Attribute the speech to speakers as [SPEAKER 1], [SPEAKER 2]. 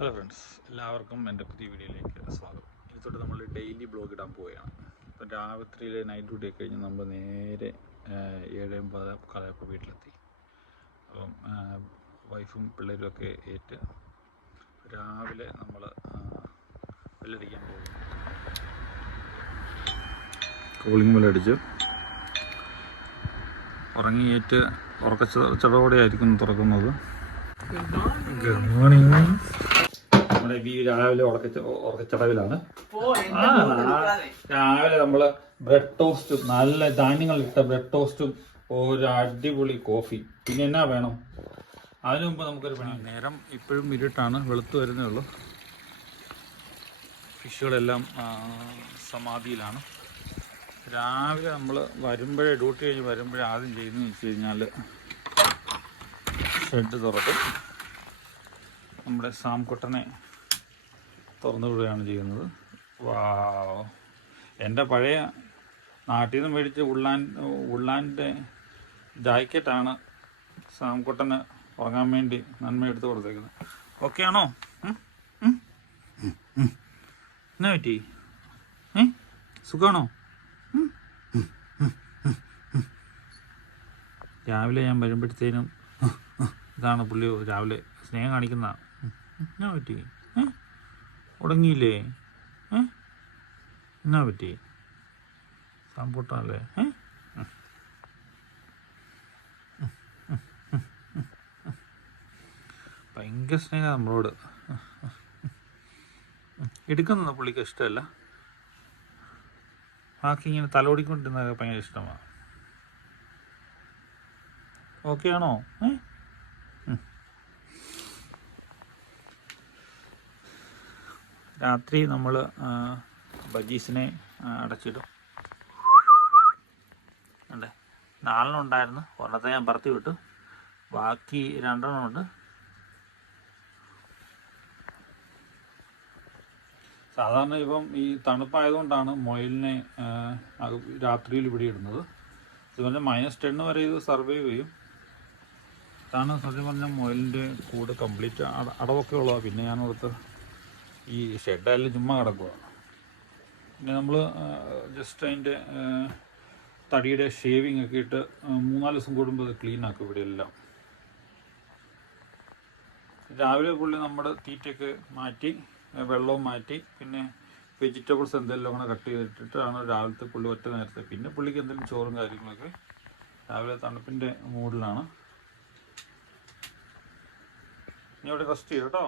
[SPEAKER 1] Hello friends എല്ലാവർക്കും എന്റെ പുതിയ വീഡിയോയിലേക്ക് സ്വാഗതം. ഇതൊട്ട് നമ്മൾ ഡെയിലി ബ്ലോഗ് ഇടാൻ പോവുകയാണ്. ഇപ്പം രാത്രിയിലെ നൈറ്റ് ഡ്യൂട്ടി കഴിഞ്ഞ് നമ്മൾ നേരെ ഏഴേമ്പത് ഏഴ് എൺപത് കാലയപ്പോൾ വീട്ടിലെത്തി. അപ്പം വൈഫും പിള്ളേരും ഒക്കെ ഏറ്റ് രാവിലെ നമ്മൾ വെല്ലടിക്കാൻ പോകും കോളിംഗ് വെല്ലടിച്ച് ഉറങ്ങിയേറ്റ് ഉറക്കച്ചടവോടെ ചടപടിയായിരിക്കും തുറക്കുന്നത്. ഗുഡ് മോർണിംഗ് നമ്മുടെ ഈ രാവിലെ ഉറക്ക ഉറക്കച്ചടവിലാണ് ആ, രാവിലെ നമ്മൾ ബ്രെഡ് ടോസ്റ്റും നല്ല ധാന്യങ്ങൾ ഇട്ട ബ്രെഡ് ടോസ്റ്റും ഒരു അടിപൊളി കോഫി. പിന്നെ എന്നാ വേണം? അതിനു മുമ്പ് നമുക്കൊരു പണി. നേരം ഇപ്പോഴും ഇരുട്ടാണ്. വെളുത്ത് വരുന്നേ ഉള്ളൂ. ഫിഷുകളെല്ലാം സമാധിയിലാണ്. രാവിലെ നമ്മൾ വരുമ്പോഴേ ഡ്യൂട്ടി കഴിഞ്ഞ് വരുമ്പോഴേ ആദ്യം ചെയ്യുന്നതെന്ന് വെച്ച് കഴിഞ്ഞാൽ ഷെഡ് തുറക്കും. നമ്മുടെ സാംകുട്ടനെ തുറന്നു വിടുകയാണ് ചെയ്യുന്നത് എന്റെ പഴയ നാട്ടിൽ നിന്ന് മേടിച്ച ഉള്ളാൻ ഉള്ളാന്റെ ജാക്കറ്റാണ് സാംകുട്ടന് ഉറങ്ങാൻ വേണ്ടി നന്മ എടുത്ത് കൊടുത്തേക്കുന്നത്. ഓക്കെ ആണോ. എന്നാ പറ്റി? സുഖമാണോ. രാവിലെ ഞാൻ വരുമ്പോഴത്തേനും ഇതാണ് പുള്ളി രാവിലെ സ്നേഹം കാണിക്കുന്ന. എന്നാ പറ്റി? ഉടങ്ങിയില്ലേ? ഏ? എന്നാ പറ്റി? സാമ്പൂട്ടല്ലേ ഏ. ഭയങ്കര സ്നേഹം നമ്മളോട്. എടുക്കുന്ന പുള്ളിക്ക് ഇഷ്ടമല്ല. ബാക്കി ഇങ്ങനെ തലോടിക്കൊണ്ടിരുന്നത് ഭയങ്കര ഇഷ്ടമാണ്. ഓക്കെ ആണോ? ഏ? രാത്രി നമ്മൾ ബജീസിനെ അടച്ചിടും. അല്ലേ നാലെണ്ണം ഉണ്ടായിരുന്നു. ഒരെണ്ണത്തെ ഞാൻ പറത്തി വിട്ടു. ബാക്കി രണ്ടെണ്ണം ഉണ്ട്. സാധാരണ ഇപ്പം ഈ തണുപ്പായതുകൊണ്ടാണ് മൊയിലിനെ രാത്രിയിൽ ഇവിടെ ഇടുന്നത്. ഇതുപോലെ മൈനസ് ടെൻ വരെ ഇത് സർവൈവ് ചെയ്യും. ഇതാണ് സത്യം പറഞ്ഞാൽ മൊയിലിന്റെ കൂട് കംപ്ലീറ്റ് അടവൊക്കെ ഉള്ളതാണ് പിന്നെ ഞാൻ ഈ ഷെഡായാലും ചുമ്മാ കിടക്കുക പിന്നെ നമ്മൾ ജസ്റ്റ് അതിന്റെ തടിയുടെ ഷേവിങ് ഒക്കെ ഇട്ട് മൂന്നാൽ ദിവസം കൂടുമ്പോൾ ക്ലീൻ ആക്കും ഇവിടെ എല്ലാം. രാവിലെ പുള്ളി നമ്മുടെ തീറ്റയൊക്കെ മാറ്റി വെള്ളവും മാറ്റി പിന്നെ വെജിറ്റബിൾസ് എന്തെങ്കിലും അങ്ങനെ കട്ട് ചെയ്തിട്ടിട്ടാണ് രാവിലത്തെ പുള്ളി ഒറ്റ നേരത്തെ. പിന്നെ പുള്ളിക്ക് എന്തെങ്കിലും ചോറും കാര്യങ്ങളൊക്കെ രാവിലെ തണുപ്പിന്റെ മൂഡിലാണ് ഇനി അവിടെ റെസ്റ്റ് ചെയ്യും കേട്ടോ.